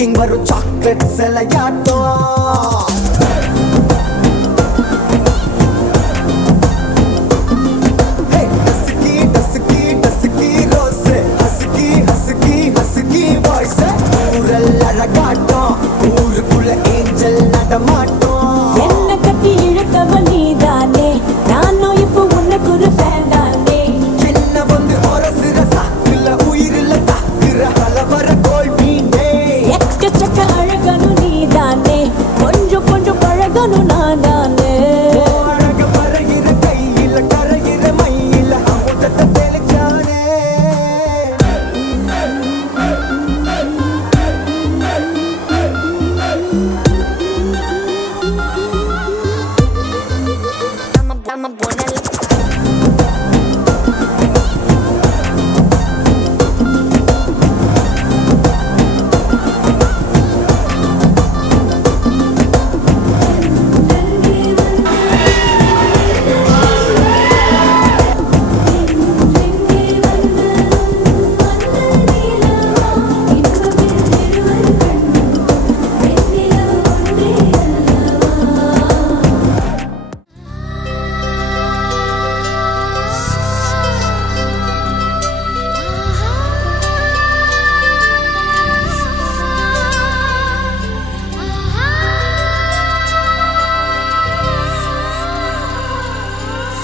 Walking வரும் chocolate சிலையாட்டம். ஊருக்குள்ள angel நடமாட்டோம். என்ன கட்டி இழுத்தவ நீதானே, நானும் இப்போ உனக்கு ஒரு ஃபேன் தானே. என்ன வந்து ஒரசுற சாக்குல உயிரில தாக்குற கலவர கோல் மீனே. எக்கச்சக்க அழகனும் நீதானே, கொஞ்சம் கொஞ்சம் பழகனும் நான் தானே. அழக பறகிற கையில கரைகிற மயில அமுதத்தை தெளிச்சானே.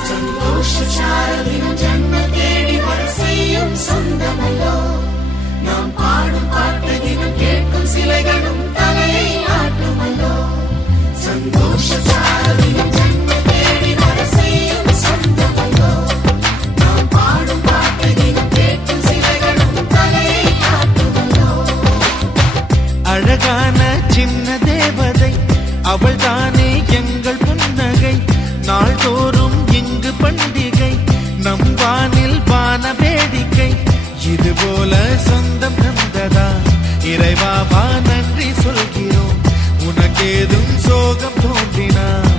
சந்தோஷச்சாரதினம் ஜன்ம தேடி வர செய்யும் சொந்தமல்லோ. நாம் பாடும் பாட்டு தினம் கேட்கும் சிலைகளும் தலையை ஆட்டுமல்லோ. சந்தோஷச்சாரதினம் ஜன்ம தேடி வர செய்யும் சொந்தமல்லோ. நாம் பாடும் பாட்டு தினம் கேட்கும் சிலைகளும் தலையை ஆட்டுமல்லோ. அழகான சின்ன தேவதை அவள் தானே எங்கள் புன்னகை. நாள்தோறும் இங்கு பண்டிகை, நம் வானில் வான வேடிக்கை. இது போல சொந்தம் தந்ததா இறைவாவா நன்றி சொல்கிறோம். உனக்கேதும் சோகம் தோன்றினால்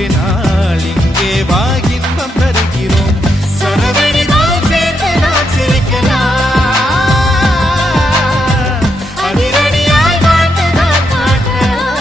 மாற்றினால் இங்கே வா இன்பம் தருகிறோம். சரவெடிதான் சேர்த்து நான் சிரிக்கலாம். அதிரடியாய் வாழ்ந்து நான் காட்டலாம்.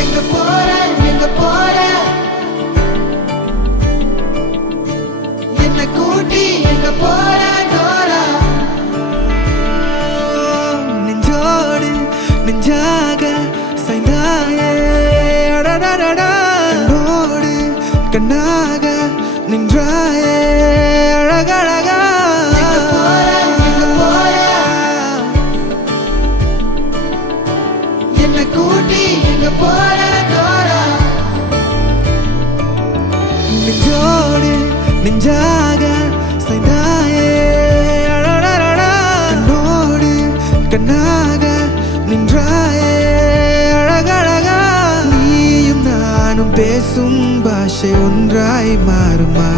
எங்க போற என்ன கூட்டி எங்க போற டோரா நெஞ்சோடு நெஞ்சாக சாய்ந்தாயே அடடடடா கண்ணோடு கண்ணாக நின்றாயே அழகழகா எங்க போற என்ன கூட்டி எங்க போற டோரா நெஞ்சோடு நெஞ்சாக சாய்ந்தாயே அடடடடா கண்ணோடு கண்ணாக நின்றாயே அழகழகா நீயும் நானும் பேசும் பாஷை ஒன்றாய் மாறுமா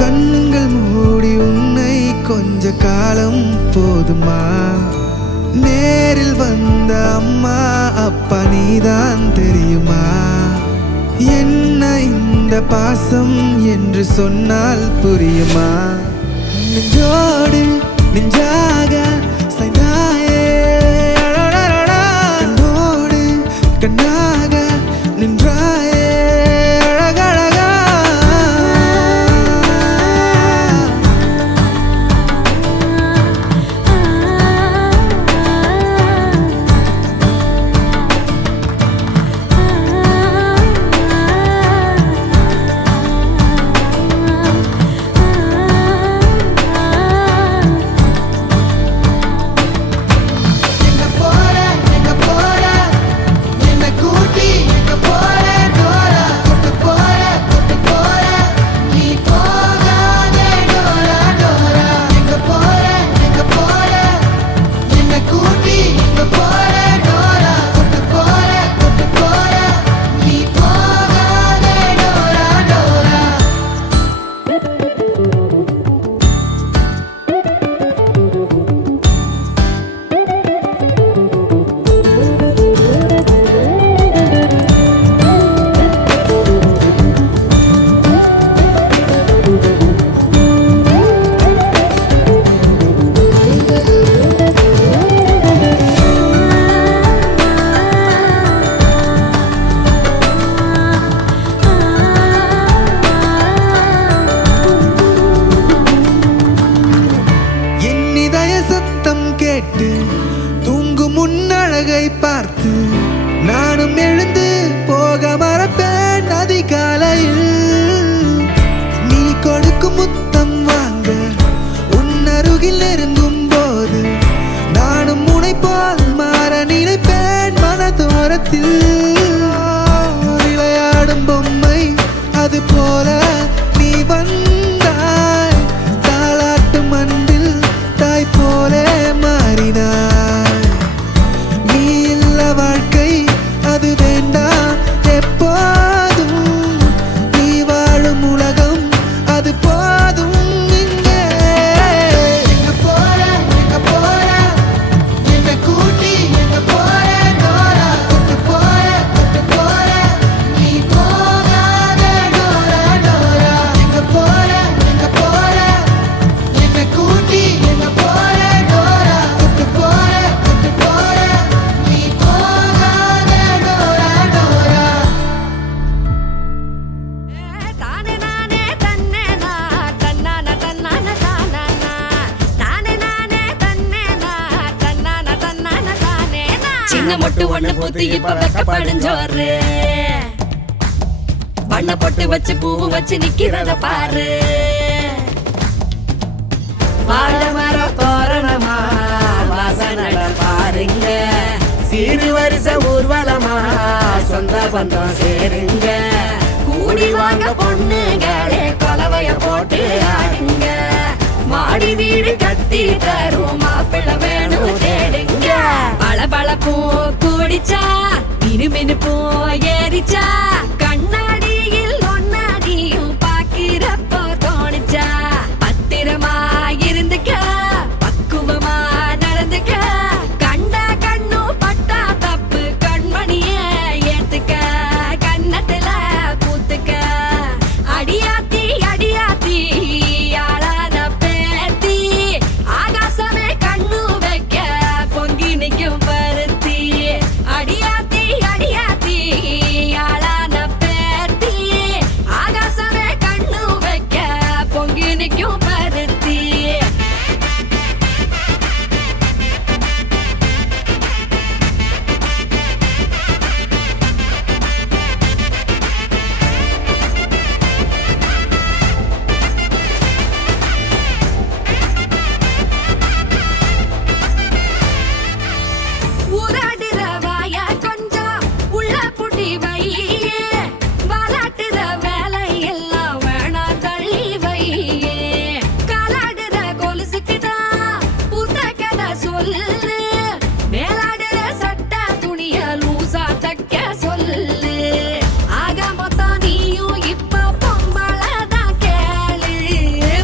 கண்கள் மூடி உன்னை கொஞ்ச காலம் போதுமா நேரில் வந்த அம்மா அப்பா நீதான் தெரியுமா என்ன இந்த பாசம் என்று சொன்னால் புரியுமா நெஞ்சோடு நெஞ்சாக சாய்ந்தாயே அடடடடா கண்ணோடு கண்ணாக நின்றாயே அழகழகா எங்க போற என்ன கூட்டி எங்க போற டோரா கொட்டு போற நீ போகாதே டோரா டோரா எங்க போற என்ன கூட்டி எங்க போற டோரா கொட்டு போற நீ போகாதே டோரா டோரா என் இதய சத்தம் கேட்டு தூங்கும் முன்னழகை பார்த்து நானும் எழுந்து போக மறப்பேன் அதிகாலையில் நீ கொடுக்கும் முத்தம் வாங்க உன் அருகில் நெருங்கும் போது நானும் முனை போல் மாற நினைப்பேன் மனதோரத்தில் விளையாடும் பொம்மை அது போல நீ வந்தாய் தாலாட்டும் அன்பில் தாய் போலே மாறினாய் நீ இல்ல வாழ்க்கை அது வேண்டாம் எப்போதும் நீ வாழும் உலகம் அது போதும் இங்கே எங்க போற என்ன கூட்டி எங்க போற டோரா கொட்டு போற நீ போகாதே டோரா டோரா எங்க போற என்ன கூட்டி சின்ன மொட்டு ஒண்ணு பூத்து இப்ப வெக்கப்படும் ஜோறு வண்ண பொட்டு வச்சு பூவு வச்சு நிக்கிறத பாரு வாழை மரம் தோரணமா வாசனட பாருங்க சீரு வரிச ஊர்வலமா சொந்த பந்தம் சேருங்க கூடி வாங்க பொண்ணுகளே கொலவைய போட்டு ஆடுங்க மாடி வீடு கட்டி தரும் மாப்பிள்ளை வேணும் தேடுங்க பளபளப்பும் கூடிச்சா மினுமினுப்பும் ஏறிச்சா கண்ணாடியில் ஒன்னாடியும் பாக்கிறப்போ தோணுச்சா பத்திரமா இருந்துக்க பக்குவமா நடந்துக்க கண்டா கண்ணும் பட்டா தப்பு கண்மணிய ஏத்துக்க கண்ணத்துல பூத்துக்க அடியாத்தி அடியாத்தி ஆளான பேத்தி ஆகாசமே கண்ணு வைக்க பொங்கி நிக்கும் பருத்தி அடியாத்தி அடியாத்தி ஆளான பேத்தி ஆகாசமே கண்ணு வைக்க பொங்கி நிக்கும் பருத்தி ஊராடுற வாய கொஞ்சம் உள்ள புட்டி வையே வாலாட்டுற வேலை எல்லாம் வேணாம் தள்ளி வையே காலாடுற கொலுசுக்குதான் பூத்த கதை சொல்லு மேலாடுற சட்ட துணிய லூசா தைக்க சொல்லு ஆக மொத்தம் நீயும் இப்ப பொம்பளதான் கேளு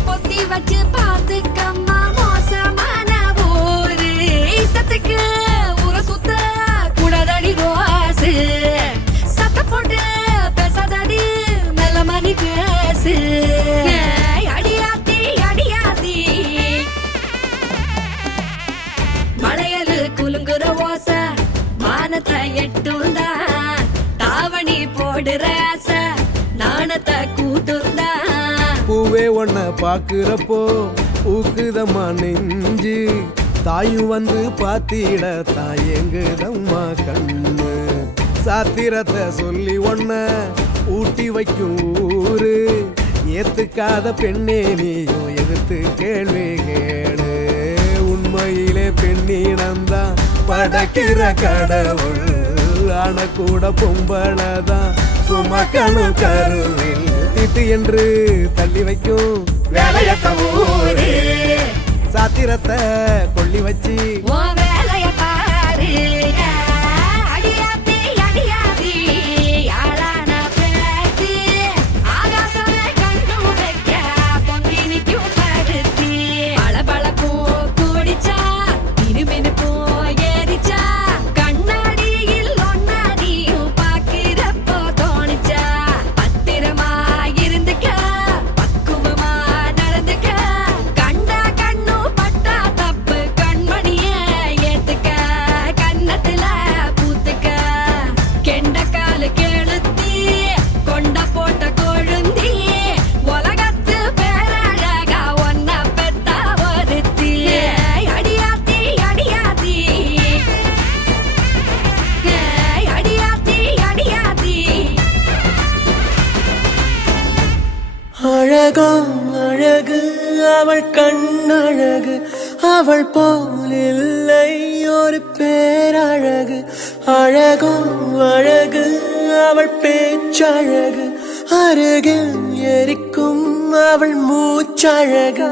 பொத்தி வச்சு பாத்துக்கம்மா மோசமான ஊரு இஷ்டத்துக்கு ஊர சுத்த கூடாதடி ரோசு சத்த போட்டு பேசாதடி மெல்ல மணி பேசு ஏய், அடியாத்தி அடியாத்தி மலையலு குலுங்குற ஓச மானத்தை எட்டுந்தா தாவணி போடுற ஆசை நாணத்தை கூட்டுந்தா பூவே ஒன்ன பாக்குறப்போ ஊக்குதம்மா நெஞ்சு தாயும் வந்து பாத்திட தாயங்குதம்மா கண்ணு சாத்திரத்தை சொல்லி ஒன்ன ஊட்டி வைக்கும் ஊரு ஏத்துக்காத பெண்ணே நீயும் எதிர்த்து கேள்வி கேளு உண்மையிலே பெண்ணினந்தான் படைக்கிற கடவுள் ஆன கூட பொம்பளதான் சுமக்கணும் கருவில் திட்டு என்று தள்ளி வைக்கும் வேலையத்த ஊரு சாத்திரத்தை கொள்ளி வச்சு உன் வேலைய பாரு அடியாத்தி அடியாத்தி ஆளான பேத்தி ஆகாசமே கண்ணு வைக்க பொங்கி நிக்கும் பருத்தி பளபளப்பும் கூடிச்சா மினுமினுப்பும் ஏறிச்சா கண்ணாடியில் ஒன்னாடியும் பாக்கிறப்போ தோணுச்சா பத்திரமா இருந்துக்க பக்குவமா நடந்துக்க கண்டா கண்ணு பட்டா தப்பு கண்மணிய ஏத்துக்க கண்ணத்துல பூத்துக்க கெண்ட காலு கெளுத்தி கொண்ட போட்ட கொழுந்தி உலகத்து பேரழகா ஒன்ன பெத்தா ஒருத்தி அடியாத்தி அடியாத்தி அடியாத்தி அடியாத்தி அழகோ அழகு அவள் கண்ணழகு அவள் போலில்லை ஒரு பேரழகு அழகோ அழகு அவள் பேச்சழகு அருகில் எரிக்கும் அவள் மூச்சழகு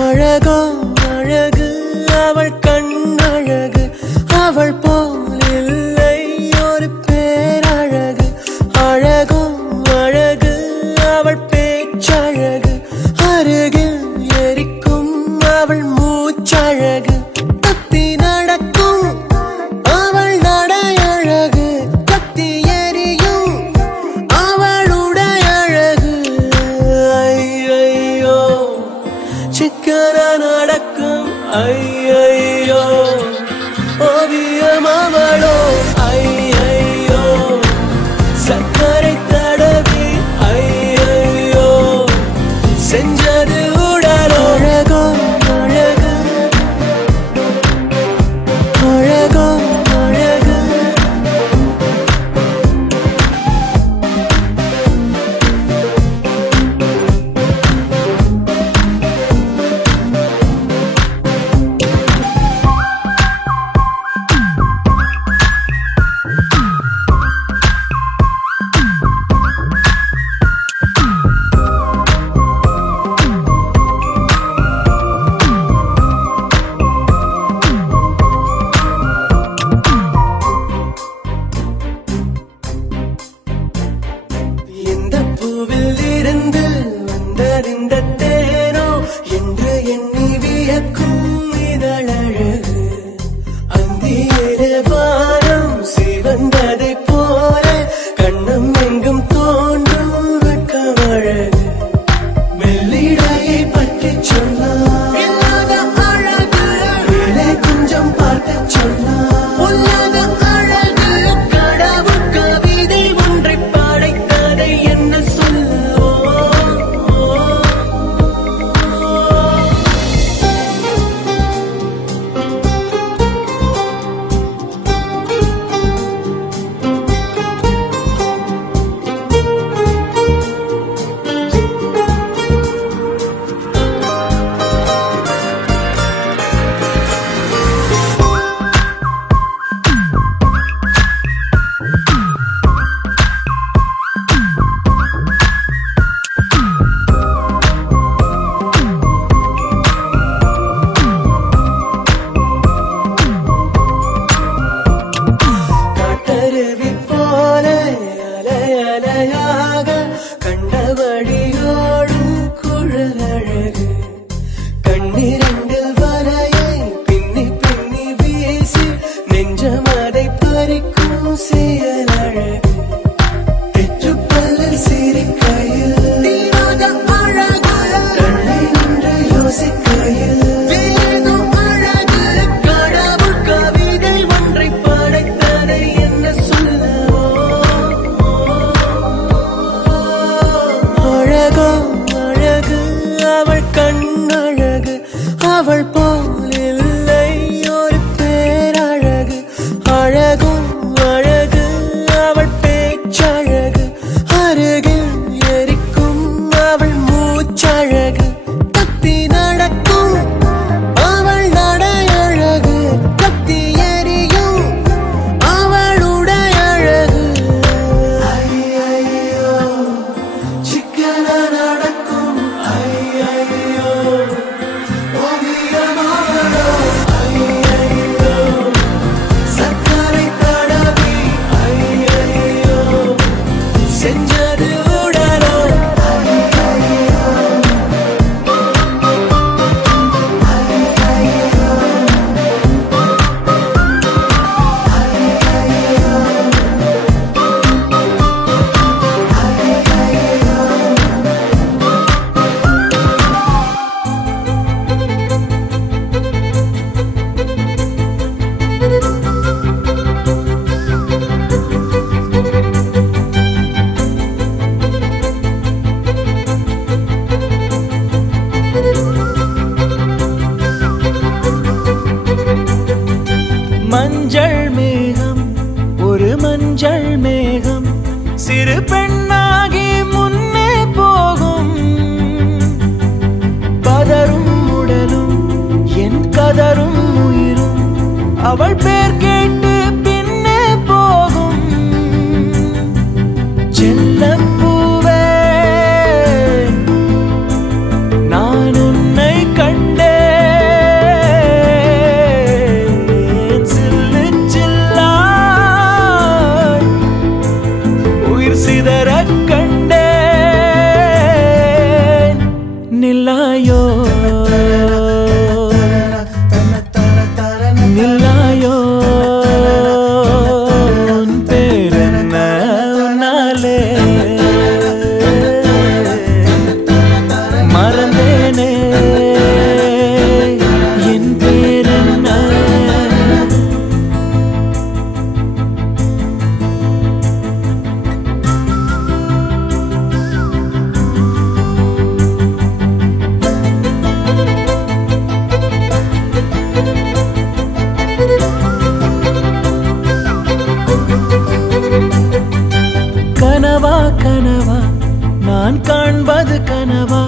அழகோ அழகு அவள் கண்ணழகு அவள் போலில்லை ஒரு பேரழகு அழகோ அழகு அவள் பேச்சழகு அருகில் எரிக்கும் அவள் மூச்சழகு தப்பி நடக்கும் அவள் நட செயல் அழகு தெற்று பல்லில் சிரிக்கையில் தீராத அழகு தள்ளி நின்று யோசிக்கையில் வேறேதோ அழகு கடவுள் கவிதை ஒன்றை படைத்ததை என்ன சொல்லவோ அழகோ அழகு அவள் கண்ணழகு அவள் போல் இல்லை ஒரு பேரழகு அழகோ அழகு அவள் பேச்சழகு அருகில் எரிக்கும் அவள் மூச்சழகு கத்தி நடக்கும் அவள் நடையழகு கத்தி எரியும் அவளுடைய அழகு ஐயையோ சிக்கன நடக்கும் ஐயையோ ஓவியமாவளோ ஐயையோ சக்கரை தடவி ஐயையோ செஞ்சது உடலோ மஞ்சள் மேகம் ஒரு மஞ்சள் மேகம் சிறு பெண்ணாகி முன்னே போகும் பதரும் உடலும் என் கதரும் உயிரும் அவள் பேர் கேட்டு பின்னே போகும் செல்லப்பூவே நான் உன்னை கண்டேன் சில்லு சில்லாய் உயிர் சிதறக் கண்டேன் நில்லாயோ நில்லாயோ உன் பேரென்ன உன்னாலே மறந்தேனே என் பேரென்ன கனவா கனவா நான் காண்பது கனவா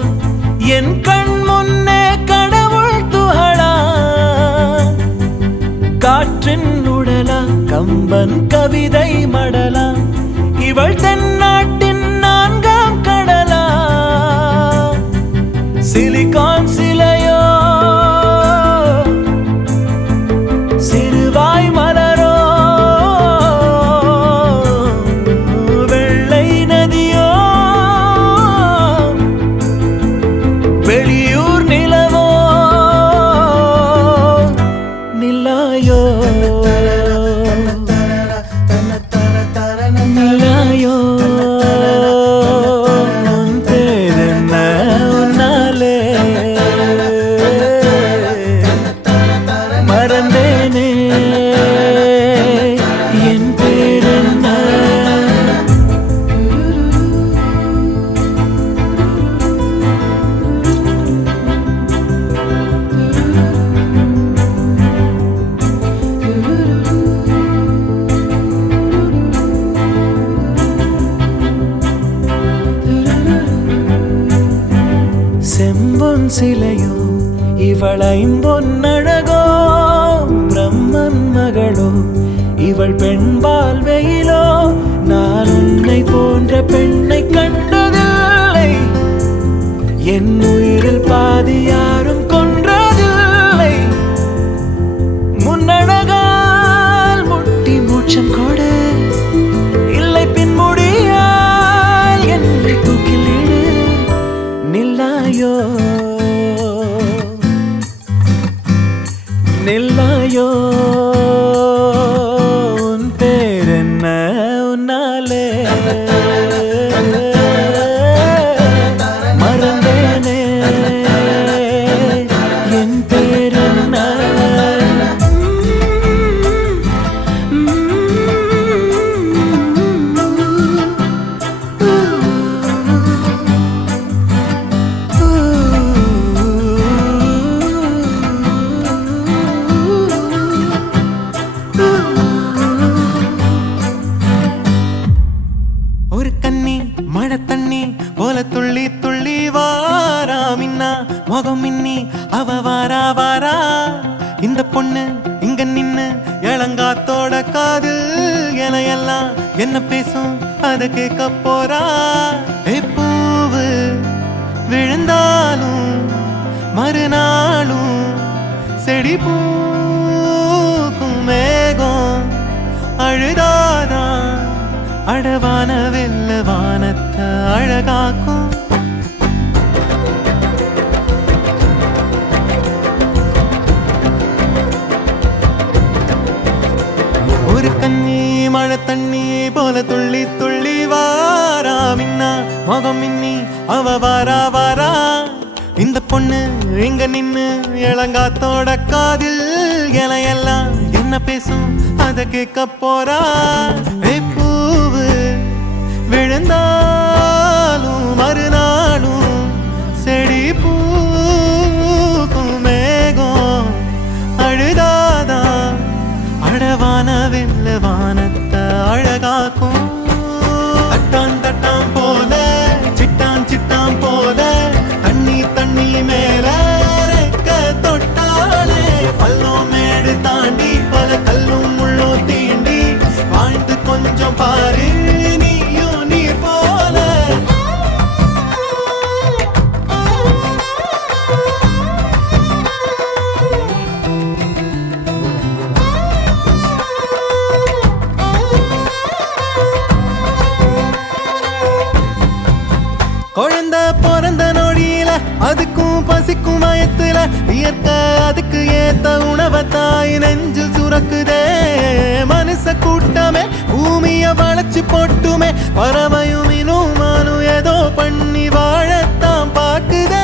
என் கண் முன்னே கடவுள் துகளா காற்றின் உடலா கம்பன் கவிதை மடலா இவள் தென்னாட்டின் நான்காம் கடலா சிலிகான் சிலையோ சிறுவாய் மலரோ வெள்ளை நதியோ வெளியூர் நிலவோ நில்லாயோ நில்லாயோ உன் பேரென்ன உன்னாலே மறந்தேனே என் பேரென்ன செம்பொன் சிலையோ இவள் ஐம்பொன்னழகோ பிரம்மன் மகளோ இவள் பெண்பால் வெயிலோ நான் உன்னை போன்ற பெண்ணை கண்டதில்லை என் உயிரில் பாதி யாரும் கொன்றதில்லை முன்னழகால் முட்டி மூச்சம் கொடு இல்லை பின்முடியால் என்னை தூக்கிலிடு நில்லாயோ நில்லாயோ உன் பேரென்ன எல்லாம் என்ன பேசும் அத கேட்க போறா. பூவு விழுந்தாலும் மறுநாளும் செடி பூக்கும். மேகம் அழுதாதான் அழவான வெள்ள வானத்தை அழகாக்கும். ஒரு கண்ணி மழை தண்ணி போல துள்ளி துள்ளி வாரா. மின்னா முகம் மின்னி அவ வாரா வாரா. இந்த பொண்ணு இங்க நின்னு இளங்காத்தோட காதில் இலையெல்லாம் என்ன பேசும் அத கேட்க போறா. பூவு விழுந்தாலும் மறுநாளும் செடி பூக்கும். மேகம் அழுதாதான் அழவான வெள்ள வானத்தை அழகாக்கும். தட்டான் தட்டான் போல சிட்டான் சிட்டான் போல தண்ணி தண்ணி மேல ரெக்க தொட்டாலே. பள்ளம் மேடு தாண்டி பல கல்லும் முள்ளும் தீண்டி வாழ்ந்து கொஞ்சம் பாரு நீயும் நீர் போல. குழந்தை பிறந்த நொடியில அதுக்கும் பசிக்கும் வயத்துல இயற்கை அதுக்கு ஏத்த உணவை தாய் நெஞ்சில் சுரக்குதே. மனுஷ கூட்டமே பூமிய வளைச்சு போட்டுமே பறவையும் இனுமானும் ஏதோ பண்ணி வாழத்தான் பாக்குதே.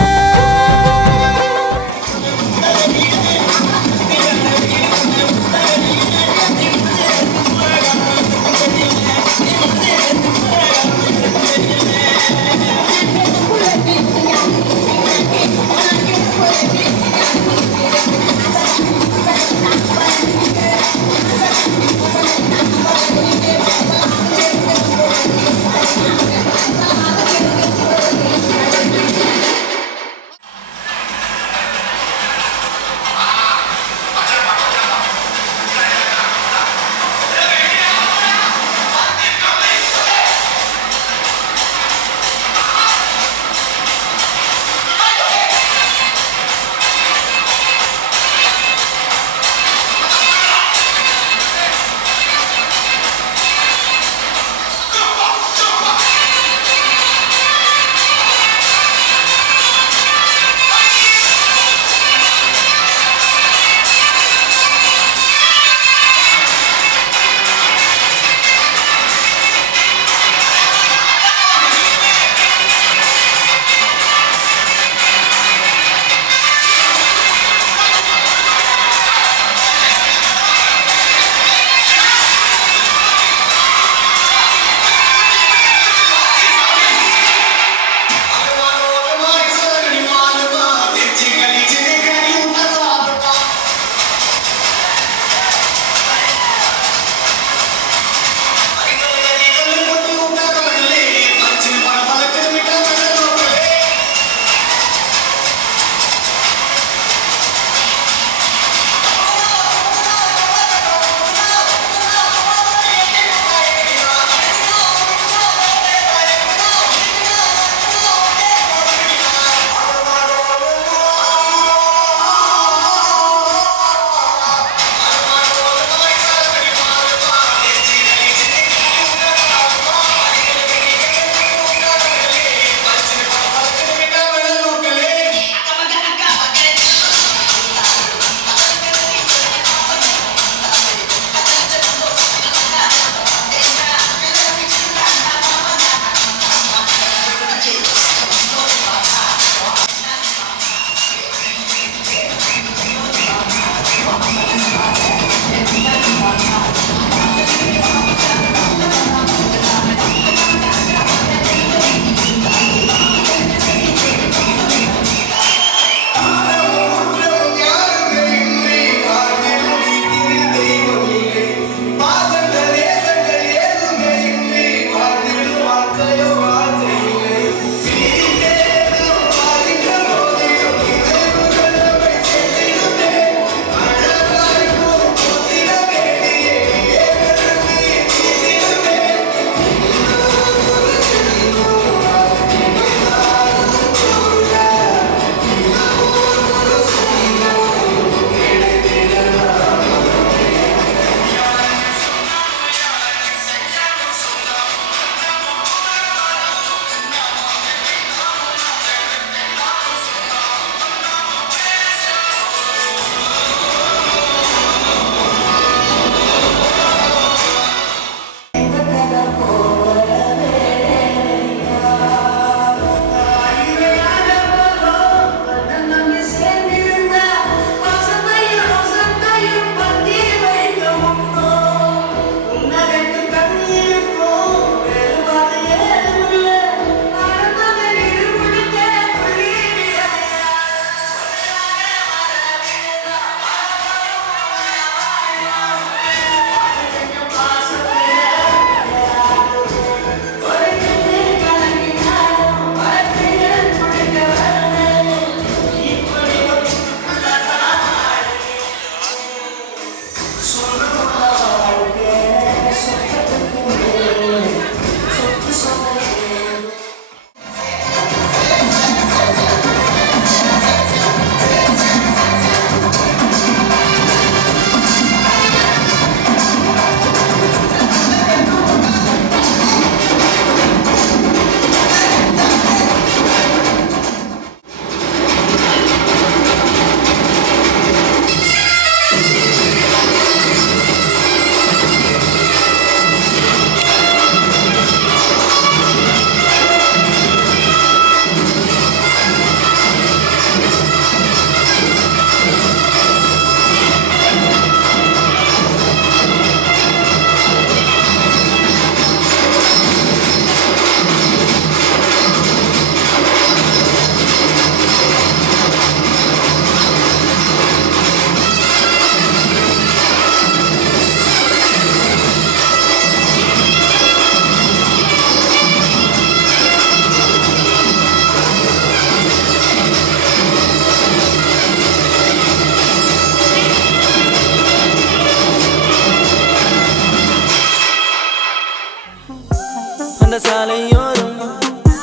அந்த சாலையோரம்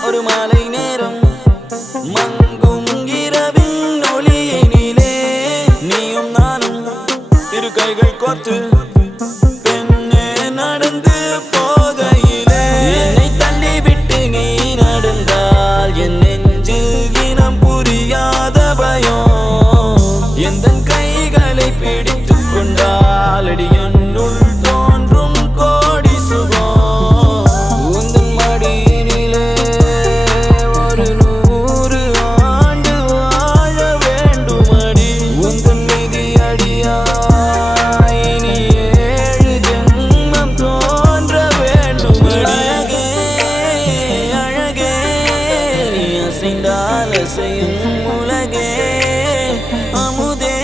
ஒரு மாலை நேரம் மங்கும் இரவின் ஒளியினிலே நீயும் நானும் இரு கைகள் கோர்த்து பெண்ணே நடந்து போகையிலே என்னை தள்ளிவிட்டு நீ நடந்தால் என் நெஞ்சில் இனம் புரியாத பயம் எந்தன் கைகளை பிடித்துக் கொண்டால் அடி என்னுள் தோன்றும் கோடி சுகம் உந்தன் மடியினிலே ஒரு 100 ஆண்டு வாழ வேண்டுமடி உந்தன் மீதி அடியாய் இனி 7 ஜென்மம் தோன்ற வேண்டுமடி அழகே அழகே நீ அசைந்தால் அசையும் உலகே அமுதே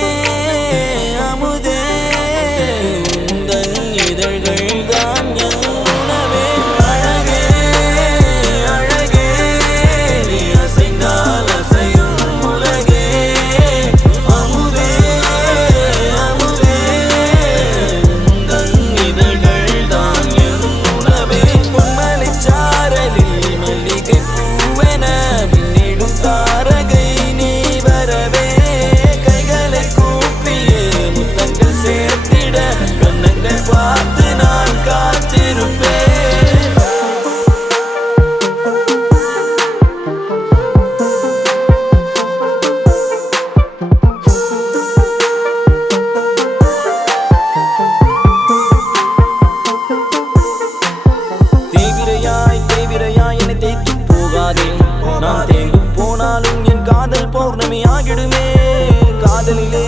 அமுதே உந்தன் இதழ்கள் தான் என் உணவே அழகே அழகே நீ அசைந்தால் அசையும் உலகே அமுதே அமுதே உந்தன் இதழ்கள் தான் என் உணவே பொன்மலைச் சாரலில் மல்லிகை பூவென மின்னிடும் தாரகை நீ வரவே கைகளை கூப்பியே முத்தங்கள் சேர்த்திட கண்ணங்கள் பார்த்து நான் காத்திருப்பேன் தீவிரையாய் என்னை தேய்த்து போகாதே நான் தேங்கு போனாலும் என் காதல் பௌர்ணமி ஆகிடுமே காதலிலே